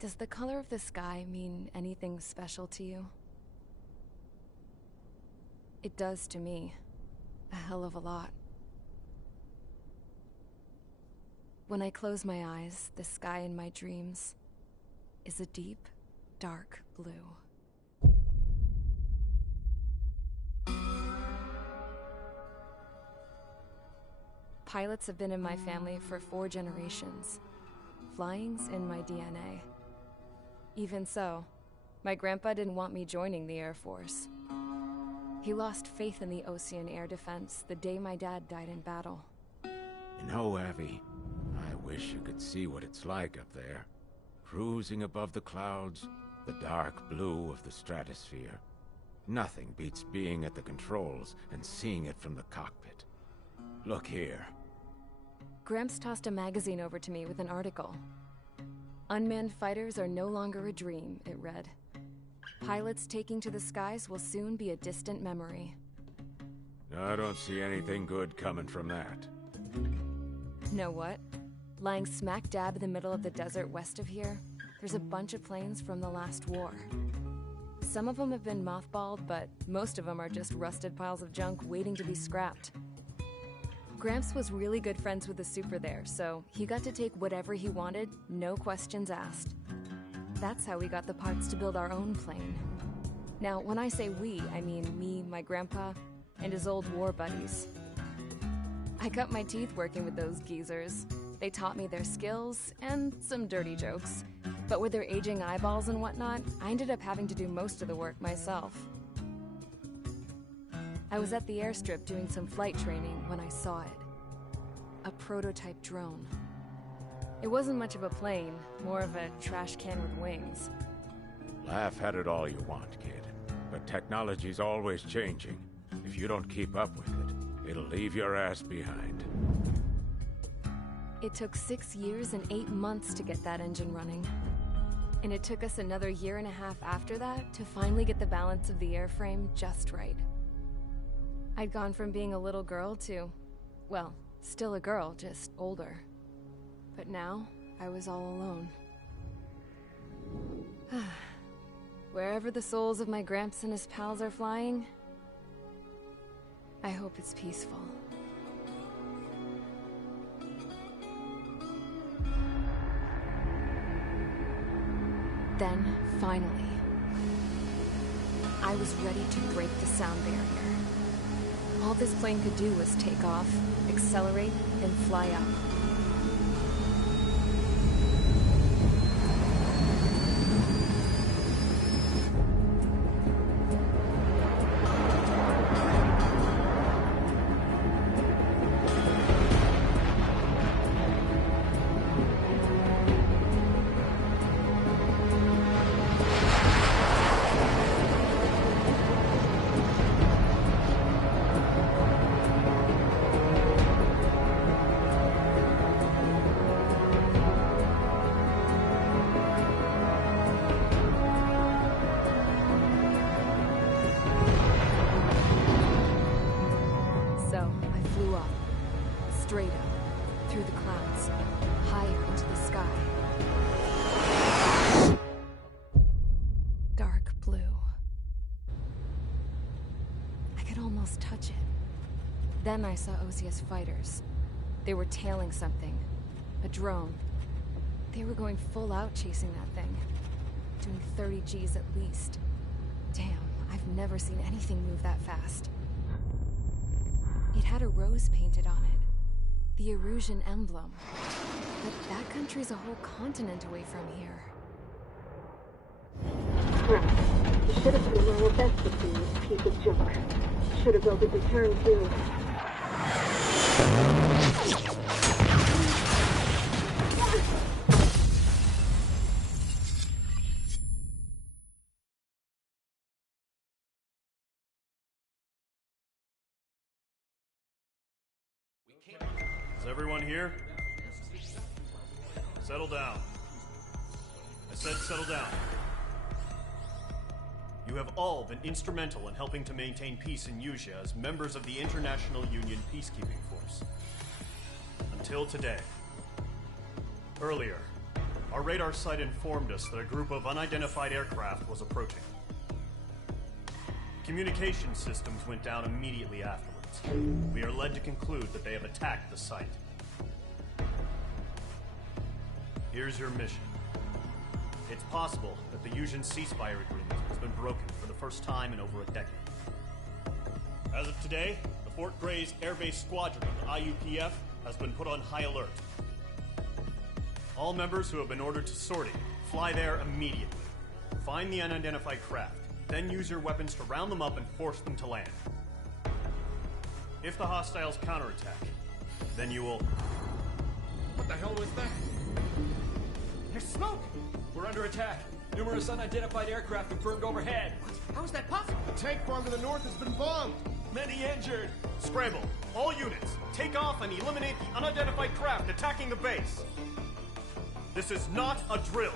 Does the color of the sky mean anything special to you? It does to me. A hell of a lot. When I close my eyes, the sky in my dreams is a deep, dark blue. Pilots have been in my family for 4 generations. Flying's in my DNA. Even so, my grandpa didn't want me joining the Air Force. He lost faith in the Ocean Air Defense the day my dad died in battle. You know, Abby, I wish you could see what it's like up there. Cruising above the clouds, the dark blue of the stratosphere. Nothing beats being at the controls and seeing it from the cockpit. Look here. Gramps tossed a magazine over to me with an article. Unmanned fighters are no longer a dream, it read. Pilots taking to the skies will soon be a distant memory. I don't see anything good coming from that. Know what? Lying smack dab in the middle of the desert west of here, there's a bunch of planes from the last war. Some of them have been mothballed, but most of them are just rusted piles of junk waiting to be scrapped. Gramps was really good friends with the super there, so he got to take whatever he wanted, no questions asked. That's how we got the parts to build our own plane. Now, when I say we, I mean me, my grandpa, and his old war buddies. I cut my teeth working with those geezers. They taught me their skills, and some dirty jokes. But with their aging eyeballs and whatnot, I ended up having to do most of the work myself. I was at the airstrip doing some flight training when I saw it. A prototype drone. It wasn't much of a plane, more of a trash can with wings. Laugh at it all you want, kid. But technology's always changing. If you don't keep up with it, it'll leave your ass behind. It took 6 years and 8 months to get that engine running. And it took us another 1.5 years after that to finally get the balance of the airframe just right. I'd gone from being a little girl to, well, still a girl, just older. But now, I was all alone. Wherever the souls of my Gramps and his pals are flying, I hope it's peaceful. Then, finally, I was ready to break the sound barrier. All this plane could do was take off, accelerate, and fly up. Straight up, through the clouds, higher into the sky. Dark blue. I could almost touch it. Then I saw Osia's fighters. They were tailing something. A drone. They were going full out chasing that thing. Doing 30 Gs at least. Damn, I've never seen anything move that fast. It had a rose painted on it. The Erusian emblem. But that country's a whole continent away from here. Crap. You should have been my best with this piece of junk. Should have built a return too. Is everyone here? Settle down. I said settle down. You have all been instrumental in helping to maintain peace in Usea as members of the International Union Peacekeeping Force. Until today. Earlier, our radar site informed us that a group of unidentified aircraft was approaching. Communication systems went down immediately afterwards. We are led to conclude that they have attacked the site. Here's your mission. It's possible that the Usian ceasefire agreement has been broken for the first time in over a decade. As of today, the Fort Grays Air Base Squadron of the IUPF has been put on high alert. All members who have been ordered to sortie, fly there immediately. Find the unidentified craft, then use your weapons to round them up and force them to land. If the hostiles counterattack, then you will... What the hell was that? There's smoke! We're under attack. Numerous unidentified aircraft confirmed overhead. How is that possible? The tank farm to the north has been bombed. Many injured. Scramble. All units, take off and eliminate the unidentified craft attacking the base. This is not a drill.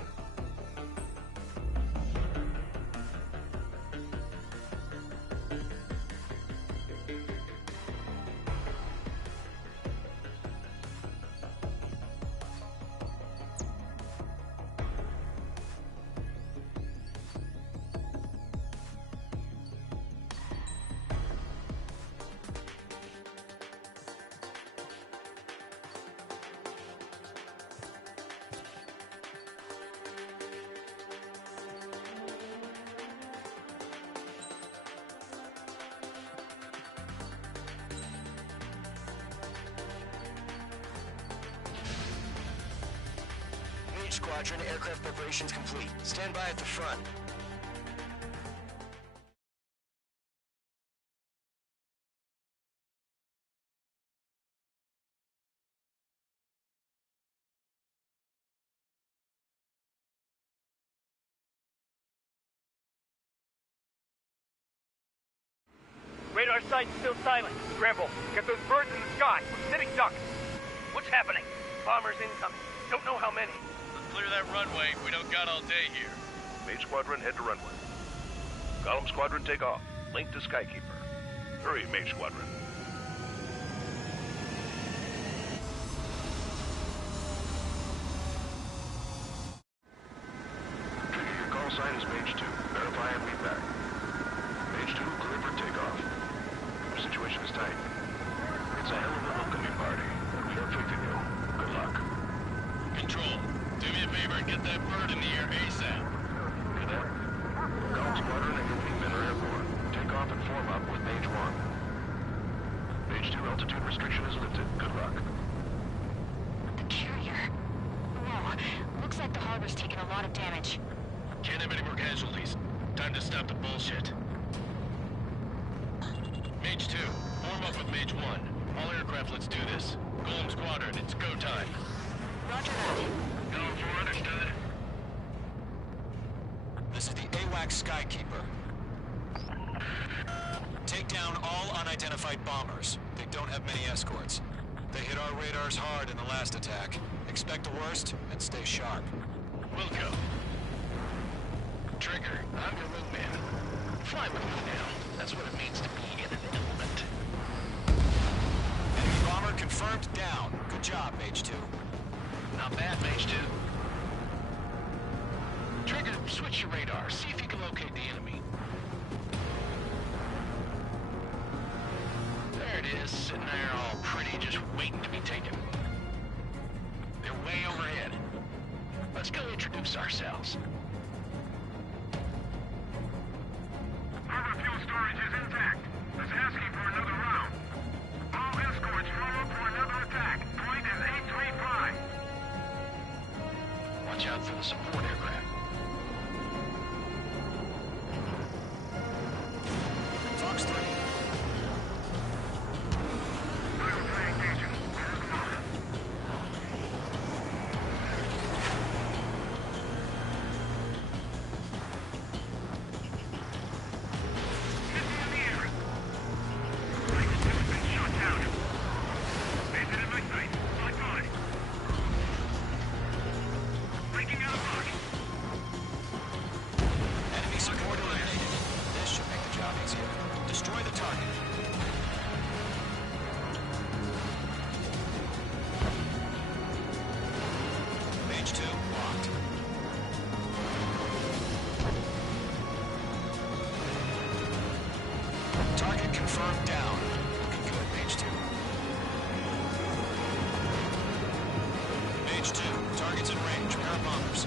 Squadron, aircraft preparations complete. Stand by at the front. Radar site's still silent. Scramble. Get those birds in the sky. We're sitting ducks. What's happening? Bombers incoming. Don't know how many. Clear that runway. We don't got all day here. Mage Squadron, head to runway. Column Squadron, take off. Link to Skykeeper. Hurry, Mage Squadron. Trigger, your call sign is Mage 2. Verify and be back. Mage 2, clear for takeoff. Your situation is tight. It's a hell of a welcoming party. We have faith in you. Good luck. Control. Do me a favor and get that bird in the air ASAP. Hear that? Column Squadron and your wingmen are airborne. Take off and form up with Mage 1. Mage 2, altitude restriction is lifted. Good luck. The carrier. Whoa. Looks like the harbor's taken a lot of damage. Can't have any more casualties. Time to stop the bullshit. Mage 2, form up with Mage 1. All aircraft, let's do this. Golem Squadron, it's go time. Roger that. Go for understood. This is the AWACS Skykeeper. Take down all unidentified bombers. They don't have many escorts. They hit our radars hard in the last attack. Expect the worst and stay sharp. Wilco. Trigger, I'm your wingman. Fly with me now. That's what it means to be in an element. Enemy bomber confirmed down. Good job, Mage 2. Not bad, Mage 2. Trigger, switch your radar. See if you can locate the enemy. There it is, sitting there all pretty, just waiting to be taken. They're way overhead. Let's go introduce ourselves. Harbor fuel storage is intact. It's asking for another round. All escorts form up for another attack. Point is 835. Watch out for the support aircraft. Fox 3. Dragonfly engaging. Come on. Hit me in the air. Right, it's been shot down. Base it in my sight. Fly by. Breaking out of lock. Enemy support eliminated. This should make the job easier. Destroy the target. Mage 2 locked. Target confirmed down. Looking good, Mage 2. Mage 2, target's in range. Pair of bombers.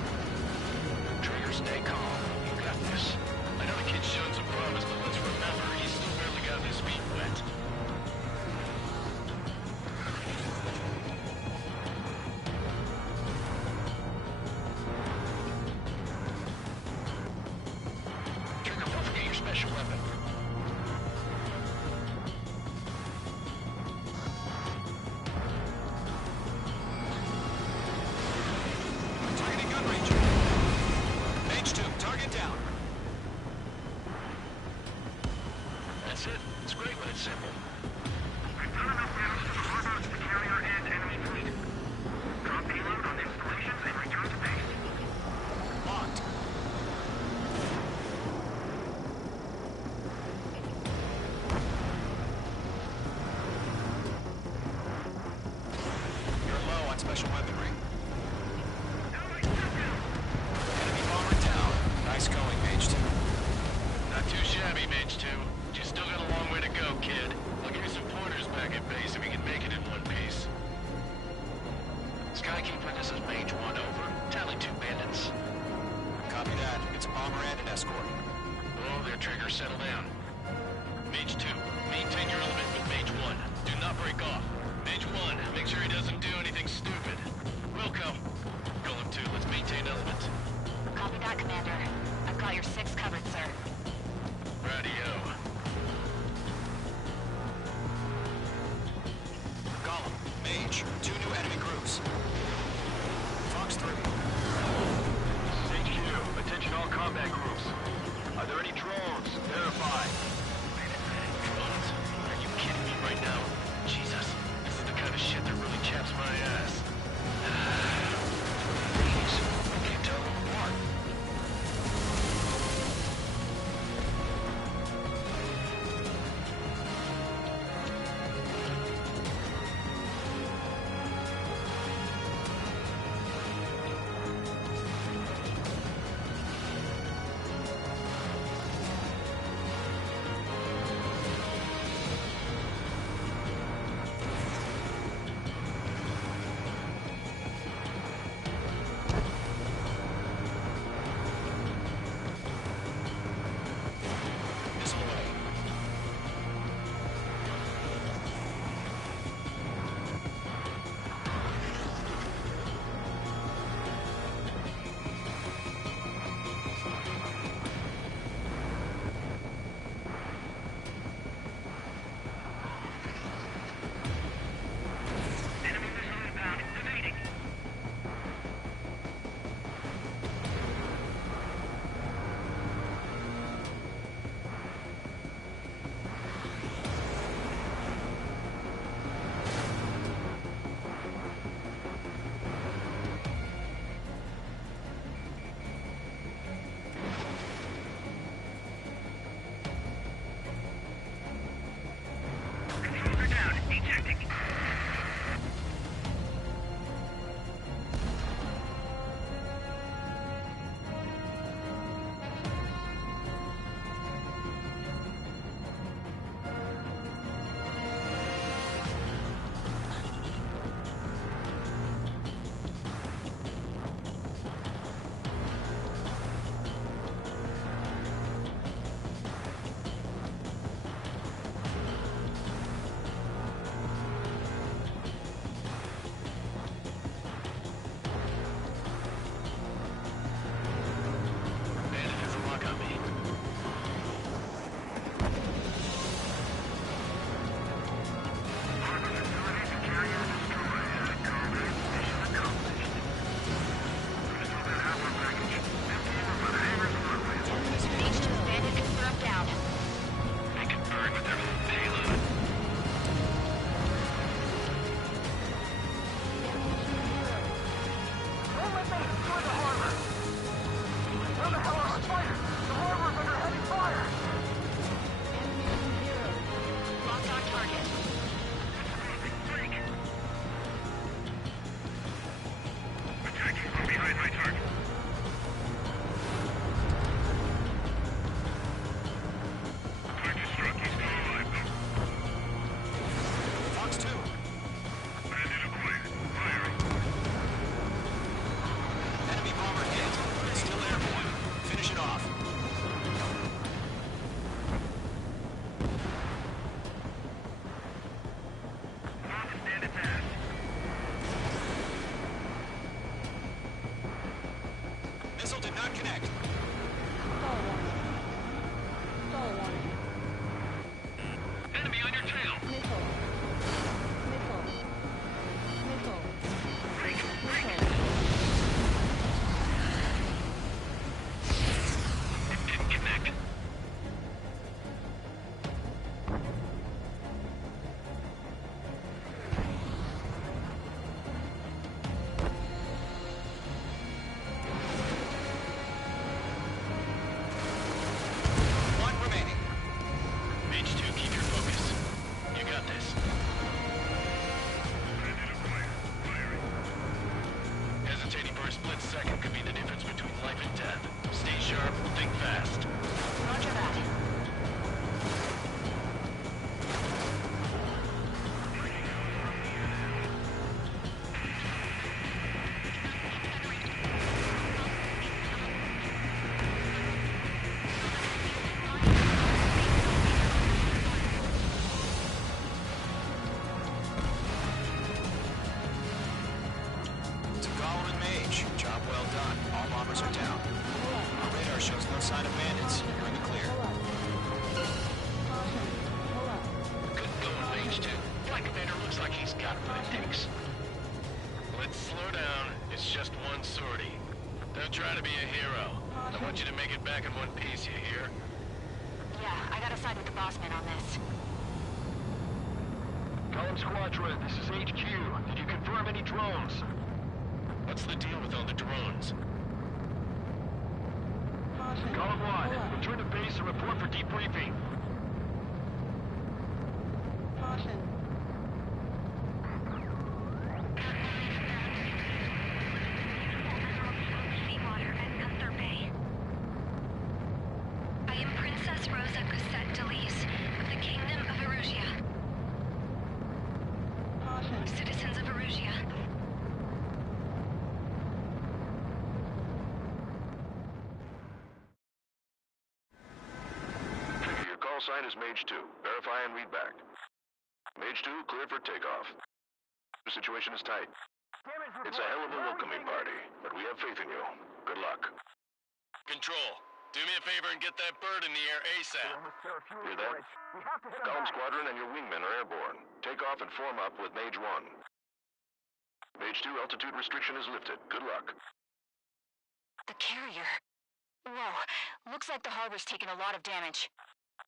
Trigger, stay calm. You got this. I know the kid's shown some promise, but let's remember, he's still barely got his feet wet. Trigger, don't forget your special weapon. Targeting gun range. Mage 2, target special weaponry. Enemy bomber down. Nice going, Mage 2. Not too shabby, Mage 2. You still got a long way to go, kid. I'll give you some pointers back at base if you can make it in one piece. Skykeeper, this is Mage 1, over. Tally 2 bandits. Copy that. It's a bomber and an escort. Oh, there, Trigger, settle down. Mage 2, maintain your element with Mage 1. Do not break off. Mage 1, make sure he doesn't do anything stupid. Wilco, Golem 2, let's maintain element. Copy that, Commander. I've got your 6 covered, sir. Radio. Golem, Mage, 2 new enemy groups. Fox 3. HQ, attention all combat groups. Are there any drones? Verify. Drones? Are you kidding me right now? Jesus, this is the kind of shit that really chaps my ass. These, I can't tell them apart. Missile away. Enemy missile inbound. Evading. Controls are down. Ejecting. Bandit has a lock on me. Mage 2 bandit confirmed down. They can burn with their whole payload. Don't let them destroy the harbor! Where the hell are our fighters? The harbor's under heavy fire! Locked on target. Attacking from behind my target. Target struck. He's still alive, though. Fox 2. Bandit acquired. Firing. Enemy bomber hit. Still airborne. Finish it off. Bandit's ass. Missile did not connect. Enemy on your tail. Didn't connect. Think fast. Roger that. To Gollum and Mage, job well done. All bombers are down. Our radar shows no sign of bandits. You're in the clear. Good going, Mage 2. Flight Commander looks like he's got what it takes. Let's slow down. It's just one sortie. Don't try to be a hero. I want you to make it back in one piece, you hear? Yeah, I gotta side with the boss man on this. Column Squadron, this is HQ. Did you confirm any drones? What's the deal with all the drones? Column 1, return to base and report for debriefing. Seawater and Gunther Bay. I am Princess Rosa Gusset Delise of the Kingdom of Erusia. Citizens of Erusia. Your call sign is Mage 2. Verify and read back. Mage 2, clear for takeoff. The situation is tight. It's a hell of a welcoming party, but we have faith in you. Good luck. Control, do me a favor and get that bird in the air ASAP. Hear that? Column Squadron and your wingmen are airborne. Take off and form up with Mage 1. Mage 2, altitude restriction is lifted. Good luck. The carrier. Whoa, looks like the harbor's taken a lot of damage.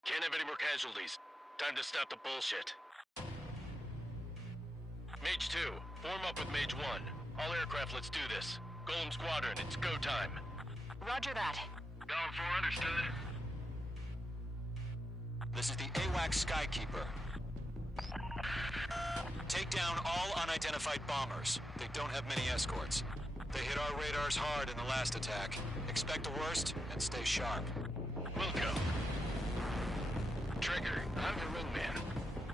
Can't have any more casualties. Time to stop the bullshit. Mage 2, form up with Mage 1. All aircraft, let's do this. Golem Squadron, it's go time. Roger that. Going for understood. This is the AWACS Skykeeper. Take down all unidentified bombers. They don't have many escorts. They hit our radars hard in the last attack. Expect the worst and stay sharp. Wilco. Trigger, I'm the wingman.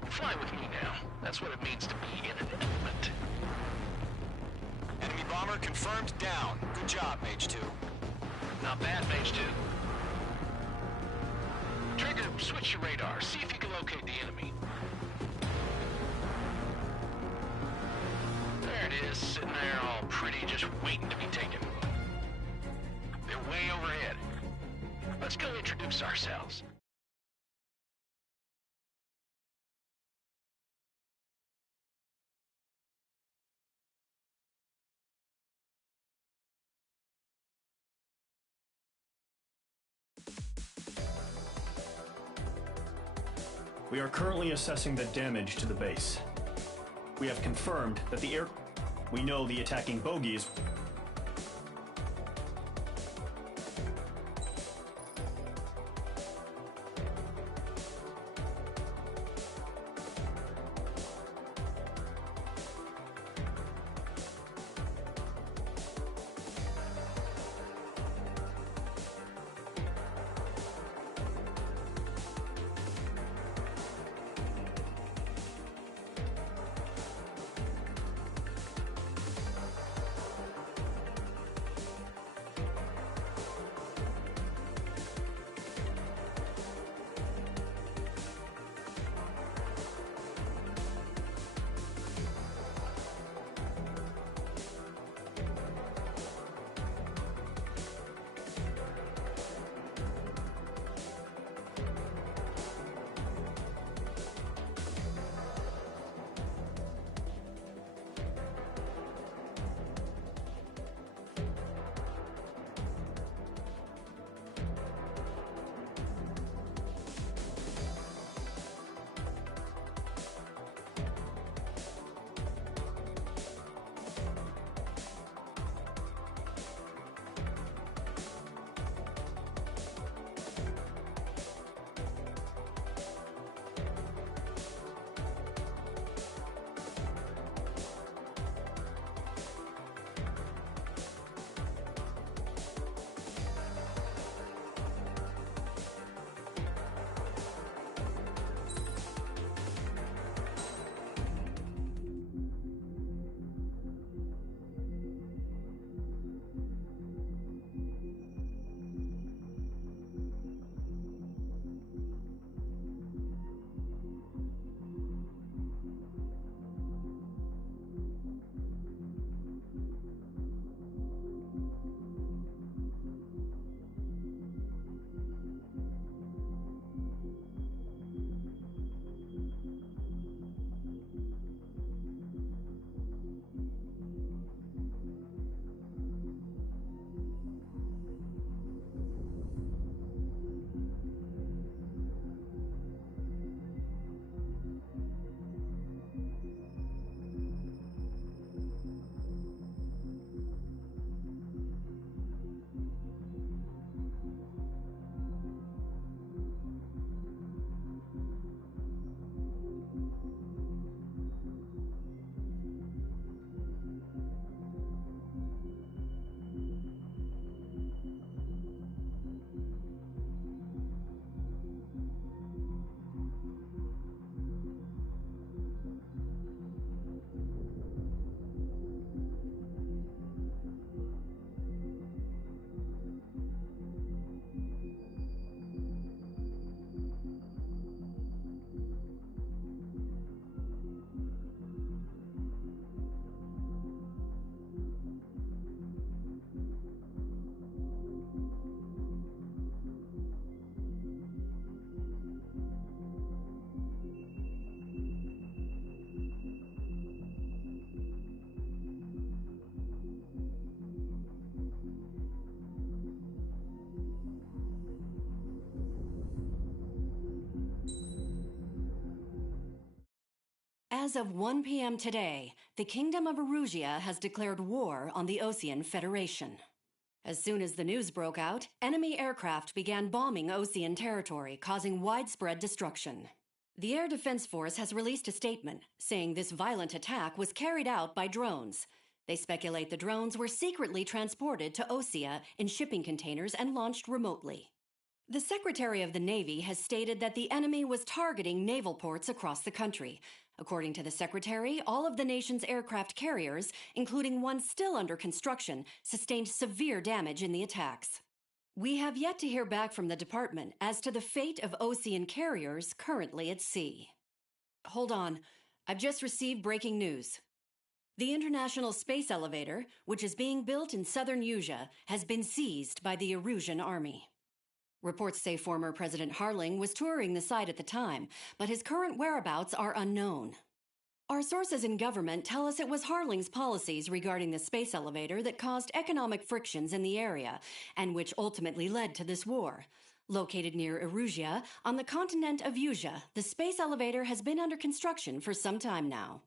Fly with me now. That's what it means to be in an element. Enemy bomber confirmed down. Good job, Mage 2. Not bad, Mage 2. Trigger, switch your radar. See if you can locate the enemy. There it is, sitting there all pretty, just waiting to be taken. They're way overhead. Let's go introduce ourselves. We are currently assessing the damage to the base. We have confirmed that we know the attacking bogey is... As of 1 p.m. today, the Kingdom of Erusia has declared war on the Osean Federation. As soon as the news broke out, enemy aircraft began bombing Osean territory, causing widespread destruction. The Air Defense Force has released a statement saying this violent attack was carried out by drones. They speculate the drones were secretly transported to Osea in shipping containers and launched remotely. The Secretary of the Navy has stated that the enemy was targeting naval ports across the country. According to the Secretary, all of the nation's aircraft carriers, including one still under construction, sustained severe damage in the attacks. We have yet to hear back from the department as to the fate of Osean carriers currently at sea. Hold on. I've just received breaking news. The International Space Elevator, which is being built in southern Usea, has been seized by the Erusian Army. Reports say former President Harling was touring the site at the time, but his current whereabouts are unknown. Our sources in government tell us it was Harling's policies regarding the space elevator that caused economic frictions in the area, and which ultimately led to this war. Located near Erusia, on the continent of Usea, the space elevator has been under construction for some time now.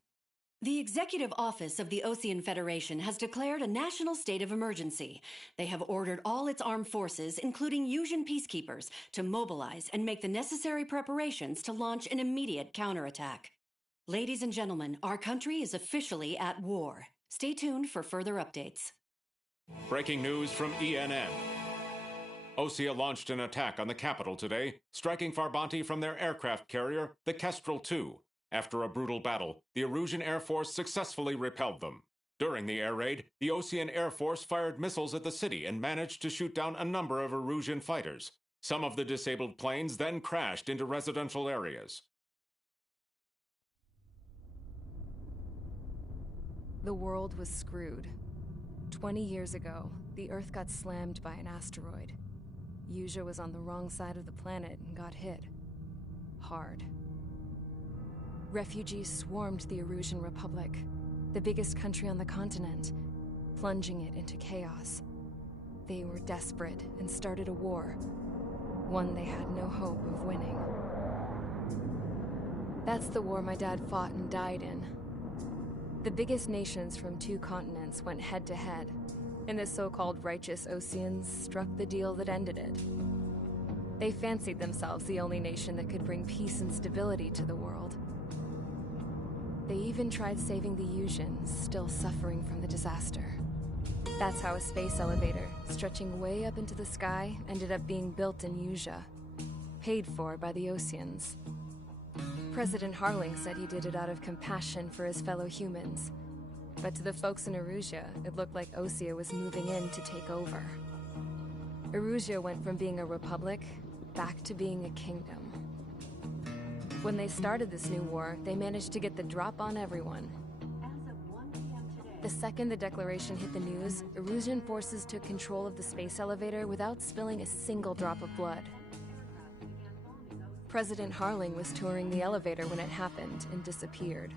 The Executive Office of the Osean Federation has declared a national state of emergency. They have ordered all its armed forces, including Usian peacekeepers, to mobilize and make the necessary preparations to launch an immediate counterattack. Ladies and gentlemen, our country is officially at war. Stay tuned for further updates. Breaking news from ENN. Osea launched an attack on the capital today, striking Farbanti from their aircraft carrier, the Kestrel II. After a brutal battle, the Erusian Air Force successfully repelled them. During the air raid, the Osean Air Force fired missiles at the city and managed to shoot down a number of Erusian fighters. Some of the disabled planes then crashed into residential areas. The world was screwed. 20 years ago, the Earth got slammed by an asteroid. Usea was on the wrong side of the planet and got hit. Hard. Refugees swarmed the Erusian Republic, the biggest country on the continent, plunging it into chaos. They were desperate and started a war, one they had no hope of winning. That's the war my dad fought and died in. The biggest nations from 2 continents went head-to-head, and the so-called righteous Oseans struck the deal that ended it. They fancied themselves the only nation that could bring peace and stability to the world. They even tried saving the Usians, still suffering from the disaster. That's how a space elevator, stretching way up into the sky, ended up being built in Usea, paid for by the Oseans. President Harling said he did it out of compassion for his fellow humans. But to the folks in Erusia, it looked like Osea was moving in to take over. Erusia went from being a republic back to being a kingdom. When they started this new war, they managed to get the drop on everyone. The second the declaration hit the news, Erusian forces took control of the space elevator without spilling a single drop of blood. President Harling was touring the elevator when it happened and disappeared.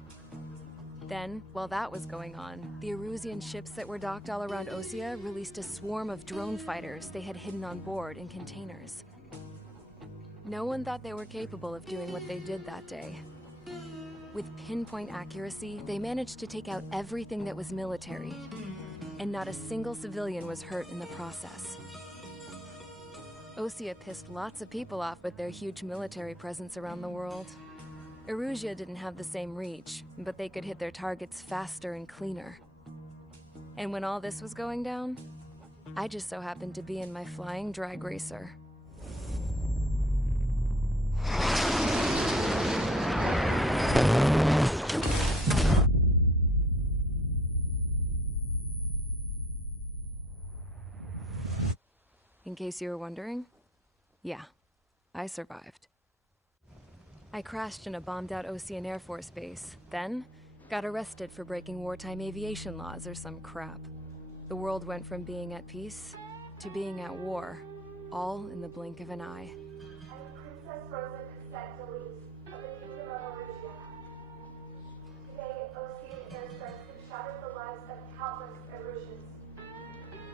Then, while that was going on, the Erusian ships that were docked all around Osea released a swarm of drone fighters they had hidden on board in containers. No one thought they were capable of doing what they did that day. With pinpoint accuracy, they managed to take out everything that was military, and not a single civilian was hurt in the process. Osea pissed lots of people off with their huge military presence around the world. Erusia didn't have the same reach, but they could hit their targets faster and cleaner. And when all this was going down, I just so happened to be in my flying drag racer. In case you were wondering, yeah, I survived. I crashed in a bombed-out Osean Air Force base, then got arrested for breaking wartime aviation laws or some crap. The world went from being at peace to being at war, all in the blink of an eye. Princess Rosa Cassette Delise of the Kingdom of Erusia. Today, Osean airstrikes have shattered the lives of countless Erusians.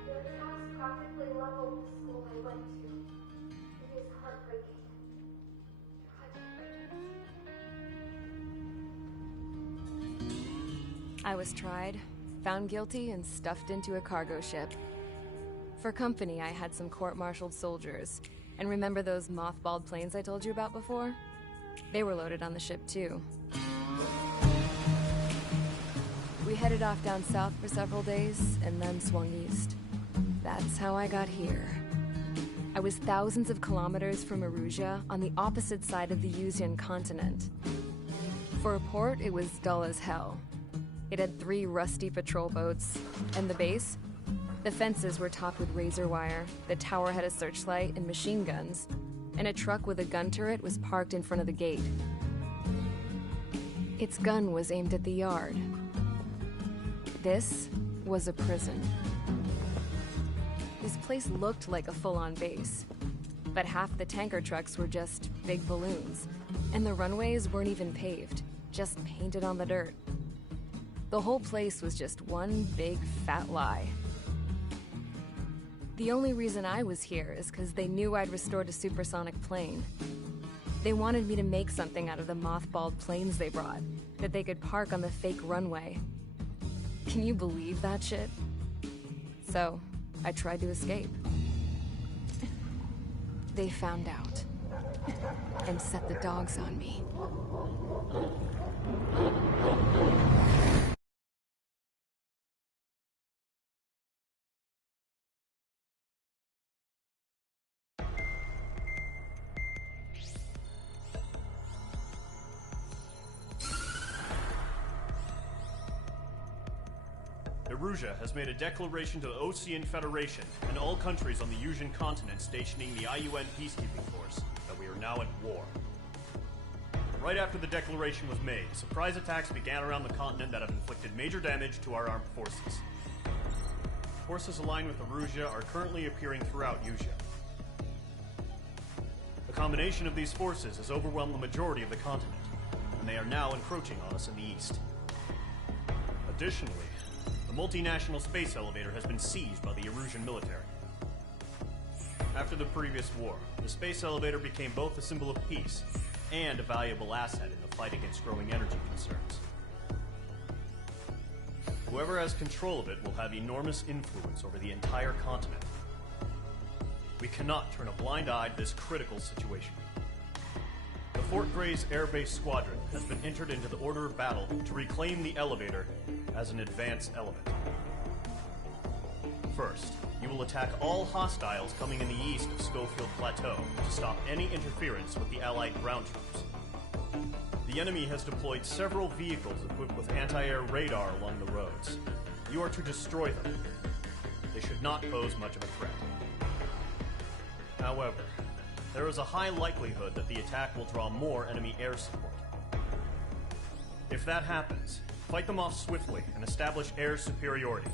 Their attacks practically leveled the school I went to. It is heartbreaking. Tragic. I was tried, found guilty, and stuffed into a cargo ship. For company, I had some court-martialed soldiers. And remember those mothballed planes I told you about before? They were loaded on the ship, too. We headed off down south for several days, and then swung east. That's how I got here. I was thousands of kilometers from Erusia, on the opposite side of the Yuzian continent. For a port, it was dull as hell. It had 3 rusty patrol boats, and the base? The fences were topped with razor wire, the tower had a searchlight and machine guns, and a truck with a gun turret was parked in front of the gate. Its gun was aimed at the yard. This was a prison. This place looked like a full-on base, but half the tanker trucks were just big balloons, and the runways weren't even paved, just painted on the dirt. The whole place was just one big fat lie. The only reason I was here is because they knew I'd restored a supersonic plane. They wanted me to make something out of the mothballed planes they brought, that they could park on the fake runway. Can you believe that shit? So, I tried to escape. They found out, and set the dogs on me. Erusia has made a declaration to the Osean Federation and all countries on the Yuzian continent stationing the IUN peacekeeping force that we are now at war. Right after the declaration was made, surprise attacks began around the continent that have inflicted major damage to our armed forces. Forces aligned with Erusia are currently appearing throughout Yusia. The combination of these forces has overwhelmed the majority of the continent, and they are now encroaching on us in the east. Additionally, the multinational space elevator has been seized by the Erusian military. After the previous war, the space elevator became both a symbol of peace and a valuable asset in the fight against growing energy concerns. Whoever has control of it will have enormous influence over the entire continent. We cannot turn a blind eye to this critical situation. The Fort Gray's Air Base Squadron has been entered into the order of battle to reclaim the elevator as an advance element. First, you will attack all hostiles coming in the east of Schofield Plateau to stop any interference with the Allied ground troops. The enemy has deployed several vehicles equipped with anti-air radar along the roads. You are to destroy them. They should not pose much of a threat. However, there is a high likelihood that the attack will draw more enemy air support. If that happens, fight them off swiftly and establish air superiority.